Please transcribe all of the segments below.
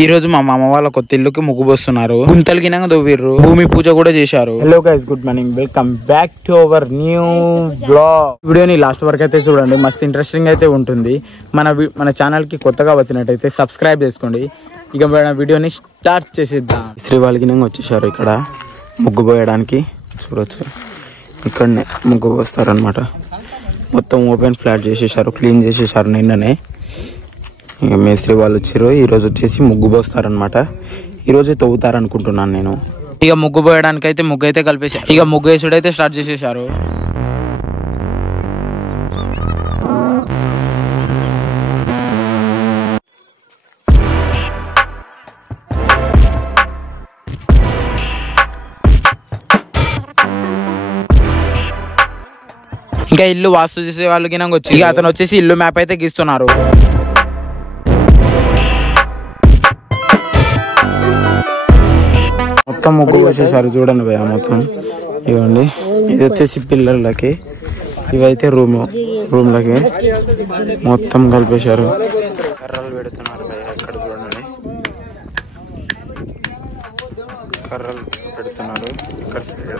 ఈ రోజు మా మామ వాళ్ళ కొత్త ఇల్లుకి ముగ్గు పోస్తున్నారు. గుంతలు గినంగా దొవ్విర్రు, భూమి పూజ కూడా చేశారు. Hello guys, good morning, welcome back to our new blog. వీడియోని లాస్ట్ వరకు అయితే చూడండి, మస్తు ఇంట్రెస్టింగ్ అయితే ఉంటుంది. మన ఛానల్ కి కొత్తగా వచ్చినట్టయితే సబ్స్క్రైబ్ చేసుకోండి. ఇక మన వీడియోని స్టార్ట్ చేసేద్దాం. శ్రీవాళ్ళ గినంగా వచ్చేసారు ఇక్కడ ముగ్గు పోయడానికి. చూడొచ్చు, ఇక్కడనే ముగ్గు పోస్తారనమాట. మొత్తం ఓపెన్ ఫ్లాట్ చేసేసారు, క్లీన్ చేసేసారు నిన్ననే. ఇక మేస్త్రి వాళ్ళు వచ్చారు. ఈ రోజు వచ్చేసి ముగ్గు పోస్తారనమాట. ఈ రోజే తవ్వుతారనుకుంటున్నాను నేను. ఇక ముగ్గు పోయడానికి అయితే ముగ్గు అయితే కలిపేసారు. ఇక ముగ్గు వేసుడు అయితే స్టార్ట్ చేసేసారు. ఇంకా ఇల్లు వాస్తు చేసే వాళ్ళకి వచ్చి ఇక అతను వచ్చేసి ఇల్లు మ్యాప్ అయితే గీస్తున్నారు. మొత్తం ముగ్గు వేసేసారు చూడండి భయ. మొత్తం ఇవ్వండి, ఇది వచ్చేసి పిల్లలకి, ఇవైతే రూమ్లకి మొత్తం కలిపేశారు. కర్రలు పెడుతున్నారు భయ. ఇక్కడ చూడండి, కర్రలు పెడుతున్నారు ఇక్కడ సైడ్.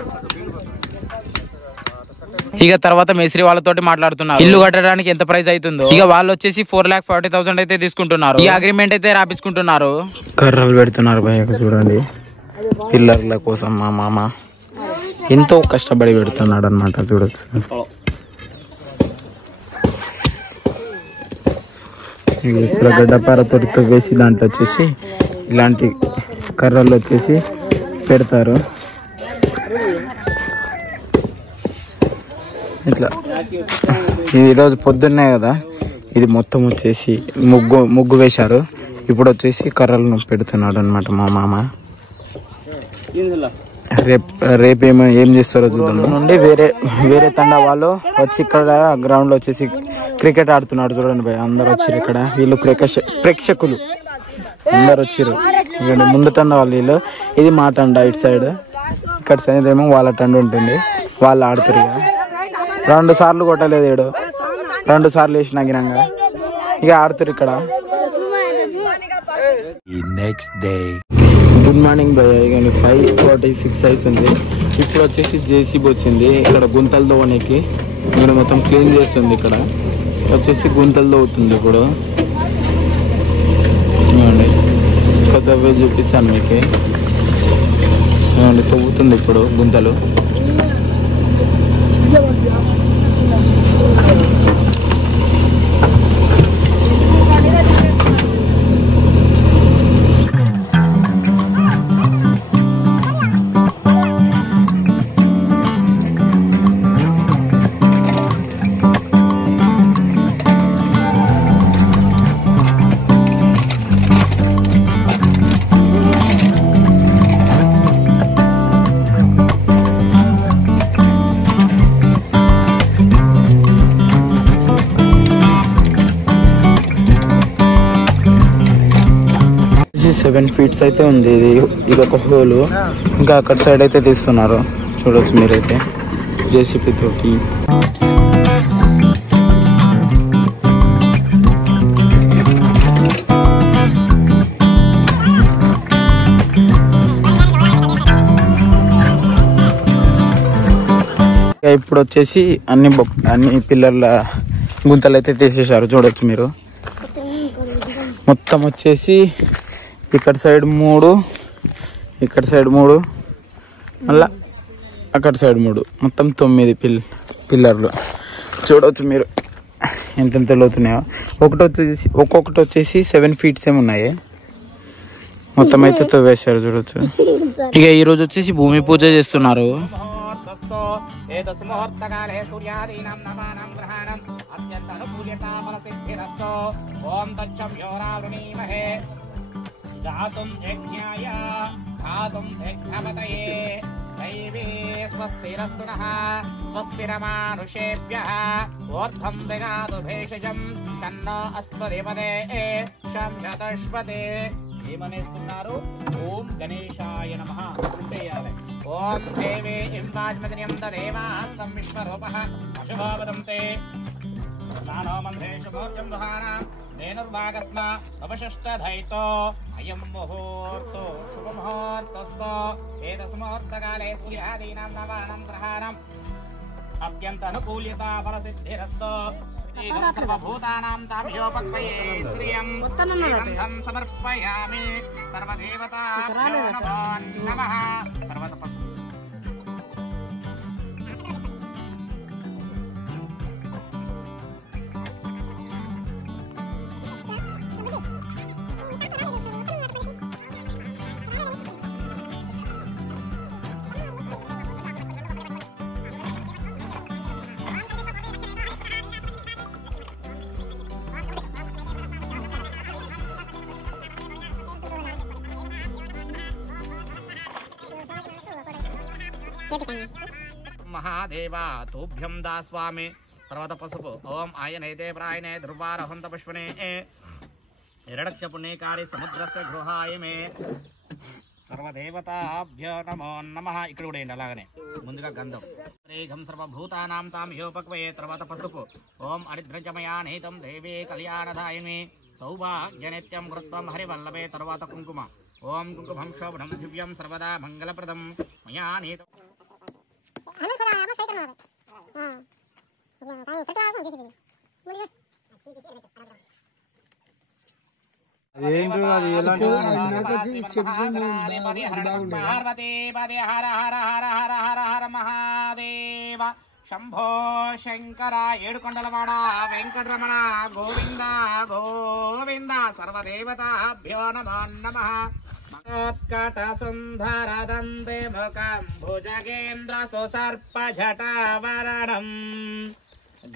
ఇక తర్వాత మేస్త్రి వాళ్ళతోటి మాట్లాడుతున్నారు. ఇల్లు కట్టడానికి ఎంత ప్రైస్ అవుతుందో. ఇక వాళ్ళు వచ్చేసి 4,40,000 అయితే తీసుకుంటున్నారు. ఈ అగ్రిమెంట్ అయితే రాపించుకుంటున్నారు. కర్రలు పెడుతున్నారు భయ. చూడండి, పిల్లర్ల కోసం మా మామ ఎంతో కష్టపడి పెడుతున్నాడు అనమాట. చూడొచ్చు, ఇక్కడ గడ్డపారతో వేసి దాంట్లో వచ్చేసి ఇలాంటి కర్రలు వచ్చేసి పెడతారు. ఇట్లా ఈరోజు పొద్దున్నే కదా ఇది మొత్తం వచ్చేసి ముగ్గు వేశారు. ఇప్పుడు వచ్చేసి కర్రలను పెడుతున్నాడు అనమాట మా మామ. రేపు ఏం చేస్తారో చూద్దాం. నుండి వేరే తండా వాళ్ళు వచ్చి ఇక్కడ గ్రౌండ్ లో వచ్చేసి క్రికెట్ ఆడుతున్నాడు. చూడండి భయ, అందరు వచ్చారు ఇక్కడ. వీళ్ళు ప్రేక్షకులు అందరు వచ్చారు. ముందు తండా వాళ్ళు వీళ్ళు. ఇది మా తండా ఇటు సైడ్. ఇక్కడ సైడ్ ఏమో వాళ్ళ తండ ఉంటుంది, వాళ్ళు ఆడుతారు. ఇక 2 సార్లు కొట్టలేదు, 2 సార్లు వేసిన గినంగా ఇక ఆడుతారు ఇక్కడ. గుడ్ మార్నింగ్ భయ్య. ఇక 5:46 అవుతుంది. ఇప్పుడు వచ్చేసి జేసీబీ వచ్చింది ఇక్కడ గుంతలు తవ్వడానికి. ఇక్కడ మొత్తం క్లీన్ చేస్తుంది. ఇక్కడ వచ్చేసి గుంతలు తవ్వుతుంది. ఇప్పుడు కొత్తవే చూపిస్తాను మీకు. తవ్వుతుంది ఇప్పుడు గుంతలు. సెవెన్ ఫీట్స్ అయితే ఉంది. ఇది ఒక హోలు. ఇంకా అక్కడ సైడ్ అయితే తీస్తున్నారు. చూడొచ్చు మీరైతే జేసీబీ తోటి. ఇప్పుడు వచ్చేసి అన్ని పిల్లర్ల గుంతలు అయితే తీసేశారు. చూడొచ్చు మీరు. మొత్తం వచ్చేసి ఇక్కడ సైడ్ 3, ఇక్కడ సైడ్ 3, మళ్ళా అక్కడ సైడ్ 3, మొత్తం 9 పిల్లర్లు. చూడవచ్చు మీరు ఎంతెంత లోతున్నాయో. ఒక్కొక్కటి వచ్చేసి 7 ఫీట్స్ ఏమి ఉన్నాయి. మొత్తం అయితే తవ్వేశారు. చూడొచ్చు. ఇక ఈ రోజు వచ్చేసి భూమి పూజ చేస్తున్నారు. दातुं यज्ञाय धातुं यज्ञपतये दैवे स्वस्तिरस्तु नः स्वस्तिरमानुषेभ्यः ऊर्ध्वं ददातु भेषजं तन्नो अस्मदेवदे शं चतुष्पदे ఏమనేస్తున్నారు? ఓం గణేశాయ నమః అంటేయాలి. ఓం దేవే ఇంవాజ్మతినియం తదేవాస్తం విశ్వరూపః అశుభవదంతే స్నానో మంత్రేషు మోర్జం దుహానా धेनुर्भागस्म नवषष्ठधैतो अयं मुहूर्तो शुभमुहूर्तस्तो एतस्मुहूर्तकाले सूर्यादीनां नवानां ग्रहाणाम् अत्यन्त अनुकूल्यता फलसिद्धिरस्तो सर्वभूतानां ताभ्योपक्तये श्रियं गन्धं समर्पयामि सर्वदेवताभ्यो नमो नमः सर्वतपस्सु महादेवा तोभ्यं दास्वामि पर्वत पशुपु ओम आयनैते प्रायणे ध्रुवारहंत पुष्पणे हिरण्यक्ष पुण्यकारी समुद्रस्य गृहाय मे सर्वदेवताभ्यो नमो नमः ఇక్కడ కూడా ఏంటి అలాగనే ముందుగా గంధం రేఘం సర్వభూతానాం తామ్యోపక్వయే తర్వాత పసుపు ఓం హరిద్రజమయానేతం దేవే కళ్యాణదాయిని సౌభాగ్యనిత్యం కృత్వం హరివల్లభే తర్వాత కుంకుమ ఓం కుంకుమం శోభనం దివ్యం సర్వదా మంగళప్రదం మయా నీతం महादेव शंभो शंकर ఏడుకొండలవాడ వెంకటరమణ గోవింద గోవింద सर्वदेवताभ्यो नमो नमः उत्कट सुंदर दंते मुखं भुजगेन्द्र सुसर्प जटावरणं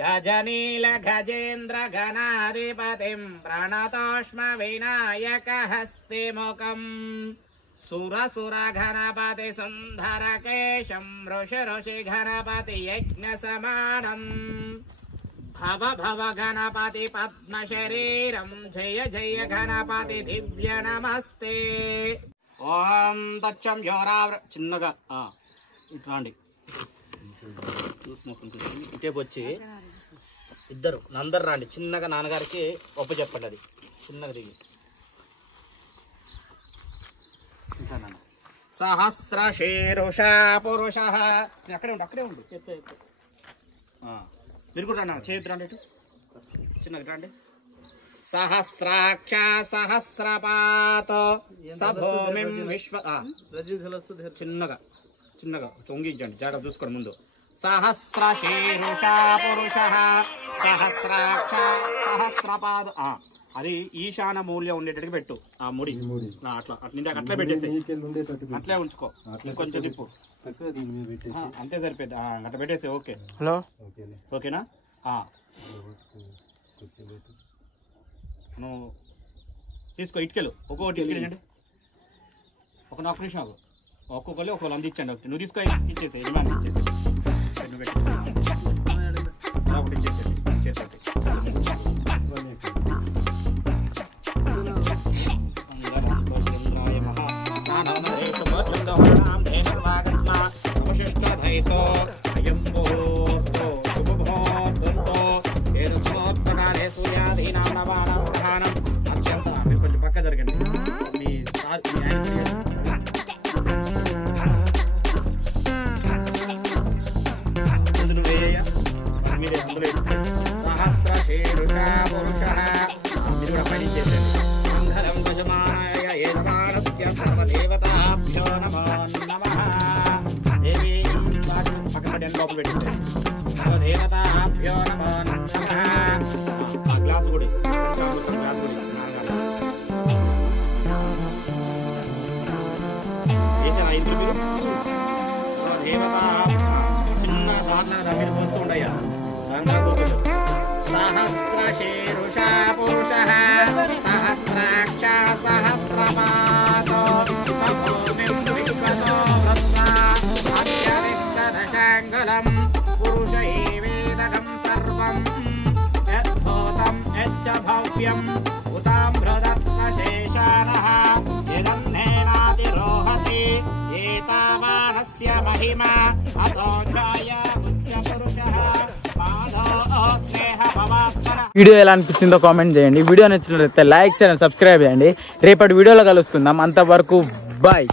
गजनील गजेन्द्र गणाधिपतिं प्रणतोष्म विनायक हस्तिमुखं सुरसुर गणपति सुंदर केशं ऋषि ऋषि गणपति यज्ञ समानं भव भव गणपति पद्म शरीरं जय जय गणपति दिव्य नमस्ते ओम तच्चम योराव చిన్నగా ఇట్లాండి ఇటే వచ్చి ఇద్దరు నందరు రాండి చిన్నగా నాన్నగారికి ఒప్ప చెప్పండి అది చిన్నగా దిగి సహస్ర శీరుష పురుష అక్కడే ఉండు మీరు కూడా రండి చేతులు రండి చిన్నగా రండి सहस्राक्ष सहस्रपात सभूमिं विश्व చిన్నగా చొంగించండి జాగ్రత్త చూసుకోండి ముందు सहस्र शीर्ष पुरुषः सहस्राक्ष सहस्रपाద అది ఈశాన మూల్యం ఉండేటట్టుగా పెట్టు ఆ ముడి అట్లా అట్లా పెట్టేసి అట్లే ఉంచుకో కొంచెం తిప్పు అంతే సరిపోద్ది అట్లా పెట్టేసి ఓకే హలో ఓకేనా నువ్వు తీసుకో ఇటుకెళ్ళు ఒక్కొక్కటి ఇటుకెళ్ళండి ఒక 4 నిమిషాలు ఒక్కొక్కరు ఒకళ్ళు అందించండి ఒకటి నువ్వు తీసుకో ఇచ్చేసి ఇమాన్ ఇచ్చేసి నువ్వు పెట్టి ఒకటి ఇచ్చేసేది కొంచెం పక్క జరగండి మీ सहस्र शीर्ष पुरुष మీరు కూడా పని చేసేది మంగళం గజమానాయ ఏదమానస్య సర్వదేవతాభ్యో నమో నమః దేవి పక్కపడి లోపల పెట్టింది సర్వదేవతాభ్యో నమో నమః ఆ గ్లాస్ కూడా గ్లాస్ కూడా వేసారా ఇంద్రు మీరు దేవత చిన్న దారుణ మీరు పోస్తూ ఉండయా सहस्र शीर्ष पुरुषः सहस्राक्ष सहस्रपादो सभूमिं विश्वतो भृत्वा अत्यधिकदशाङ्गुलं पुरुष एवेदकं सर्वं यद्भूतं यच्च भव्यम् उताम्रदत्तशेषानः यदन्नेनातिरोहति एतावानस्य महिमा अतो जाय पुरुषः వీడియో ఎలా అనిపించిందో కామెంట్ చేయండి. వీడియో నచ్చినట్లయితే లైక్ అండ్ సబ్స్క్రైబ్ చేయండి. రేపటి వీడియోలో కలుసుకుందాం. అంతవరకు బాయ్.